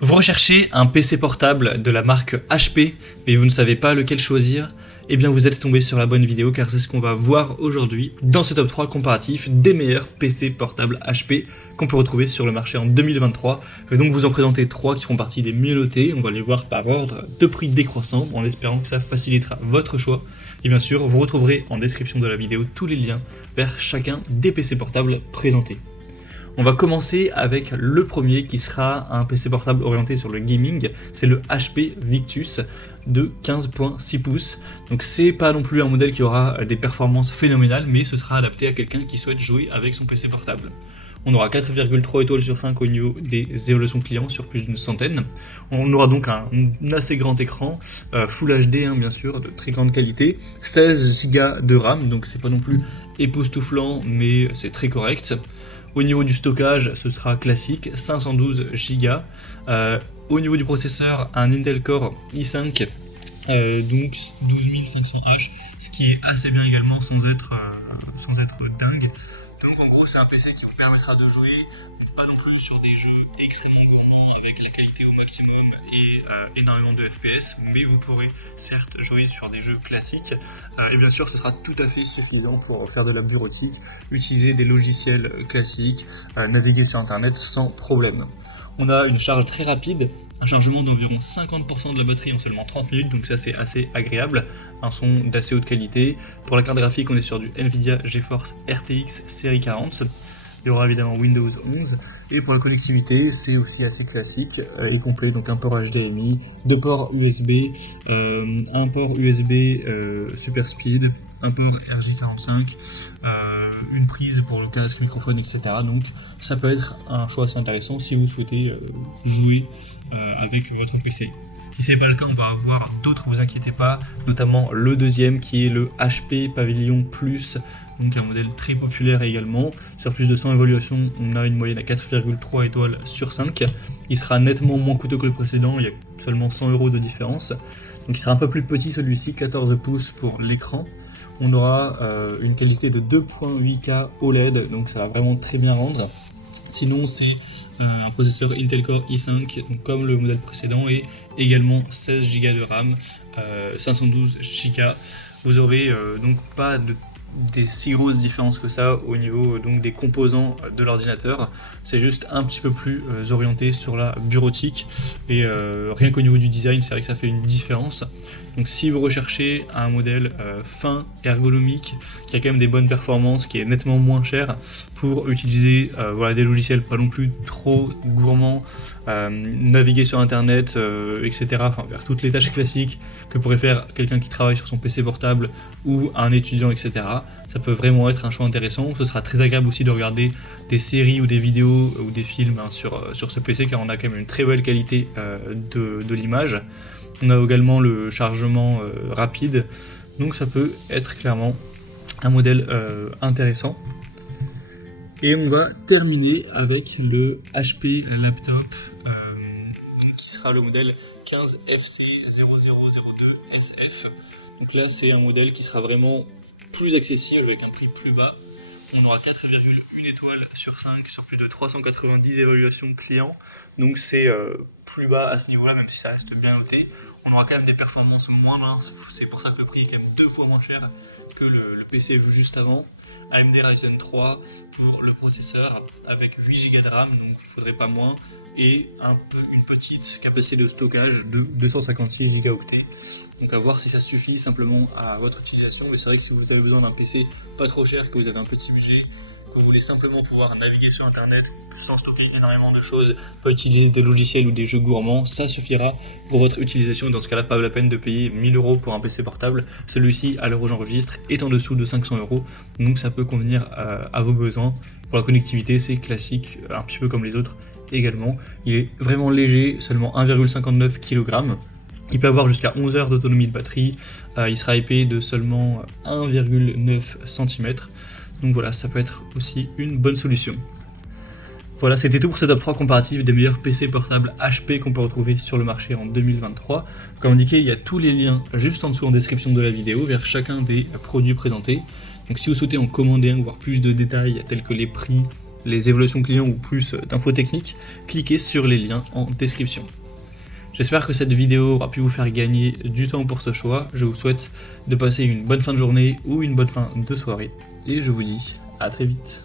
Vous recherchez un PC portable de la marque HP, mais vous ne savez pas lequel choisir? Eh bien vous êtes tombé sur la bonne vidéo car c'est ce qu'on va voir aujourd'hui dans ce top 3 comparatif des meilleurs PC portables HP qu'on peut retrouver sur le marché en 2023. Je vais donc vous en présenter 3 qui feront partie des mieux notés, on va les voir par ordre de prix décroissant en espérant que ça facilitera votre choix. Et bien sûr, vous retrouverez en description de la vidéo tous les liens vers chacun des PC portables présentés. On va commencer avec le premier qui sera un PC portable orienté sur le gaming, c'est le HP Victus de 15.6 pouces. Donc c'est pas non plus un modèle qui aura des performances phénoménales, mais ce sera adapté à quelqu'un qui souhaite jouer avec son PC portable. On aura 4,3 étoiles sur 5 au niveau des évaluations clients sur plus d'une centaine. On aura donc un assez grand écran, Full HD bien sûr, de très grande qualité, 16 Go de RAM, donc c'est pas non plus époustouflant, mais c'est très correct. Au niveau du stockage, ce sera classique, 512 Go. Au niveau du processeur, un Intel Core i5, donc 12500H, ce qui est assez bien également sans être dingue. Donc en gros, c'est un PC qui vous permettra de jouer, pas non plus sur des jeux extrêmement gourmands avec la qualité au maximum et énormément de FPS, mais vous pourrez certes jouer sur des jeux classiques et bien sûr ce sera tout à fait suffisant pour faire de la bureautique, utiliser des logiciels classiques, naviguer sur internet sans problème. On a une charge très rapide, un chargement d'environ 50% de la batterie en seulement 30 minutes, donc ça c'est assez agréable, un son d'assez haute qualité. Pour la carte graphique on est sur du Nvidia GeForce RTX série 40. Il y aura évidemment Windows 11, et pour la connectivité c'est aussi assez classique et complet, donc un port HDMI, 2 ports USB, un port USB Super Speed, un port RJ45, une prise pour le casque, microphone, etc. Donc ça peut être un choix assez intéressant si vous souhaitez jouer avec votre PC. Si ce n'est pas le cas, on va avoir d'autres, vous inquiétez pas, notamment le deuxième qui est le HP Pavilion Plus, donc un modèle très populaire également. Sur plus de 100 évaluations, on a une moyenne à 4,3 étoiles sur 5. Il sera nettement moins coûteux que le précédent, il y a seulement 100 € de différence. Donc il sera un peu plus petit celui-ci, 14 pouces pour l'écran. On aura une qualité de 2.8K OLED, donc ça va vraiment très bien rendre. Sinon c'est un processeur Intel Core i5, donc comme le modèle précédent, et également 16 Go de RAM, 512 Go. Vous aurez donc pas des si grosses différences que ça au niveau donc des composants de l'ordinateur, c'est juste un petit peu plus orienté sur la bureautique et rien qu'au niveau du design c'est vrai que ça fait une différence. Donc si vous recherchez un modèle fin, ergonomique, qui a quand même des bonnes performances, qui est nettement moins cher pour utiliser des logiciels pas non plus trop gourmands, naviguer sur internet, etc. Enfin faire toutes les tâches classiques que pourrait faire quelqu'un qui travaille sur son PC portable ou un étudiant, etc. Ça peut vraiment être un choix intéressant. Ce sera très agréable aussi de regarder des séries ou des vidéos ou des films sur ce PC car on a quand même une très belle qualité de l'image. On a également le chargement rapide, donc ça peut être clairement un modèle intéressant. Et on va terminer avec le HP Laptop qui sera le modèle 15FC0002SF. Donc là c'est un modèle qui sera vraiment plus accessible avec un prix plus bas. On aura 4,1 étoiles sur 5 sur plus de 390 évaluations clients, donc c'est plus bas à ce niveau là, même si ça reste bien noté. On aura quand même des performances moins minces, c'est pour ça que le prix est quand même 2 fois moins cher que le PC vu juste avant. AMD Ryzen 3 pour le processeur avec 8 Go de RAM, donc il ne faudrait pas moins, et une petite capacité de stockage de 256 Go. Donc à voir si ça suffit simplement à votre utilisation, mais c'est vrai que si vous avez besoin d'un PC pas trop cher, que vous avez un petit budget, que vous voulez simplement pouvoir naviguer sur internet sans stocker énormément de choses, pas utiliser des logiciels ou des jeux gourmands, ça suffira pour votre utilisation. Dans ce cas-là, pas la peine de payer 1000 € pour un PC portable. Celui-ci, à l'heure où j'enregistre, est en dessous de 500 €, donc ça peut convenir à vos besoins. Pour la connectivité, c'est classique, un petit peu comme les autres également. Il est vraiment léger, seulement 1,59 kg. Il peut avoir jusqu'à 11 heures d'autonomie de batterie, il sera épais de seulement 1,9 cm. Donc voilà, ça peut être aussi une bonne solution. Voilà, c'était tout pour ce top 3 comparatif des meilleurs PC portables HP qu'on peut retrouver sur le marché en 2023. Comme indiqué, il y a tous les liens juste en dessous en description de la vidéo vers chacun des produits présentés. Donc si vous souhaitez en commander un ou voir plus de détails tels que les prix, les évaluations clients ou plus d'infos techniques, cliquez sur les liens en description. J'espère que cette vidéo aura pu vous faire gagner du temps pour ce choix. Je vous souhaite de passer une bonne fin de journée ou une bonne fin de soirée. Et je vous dis à très vite.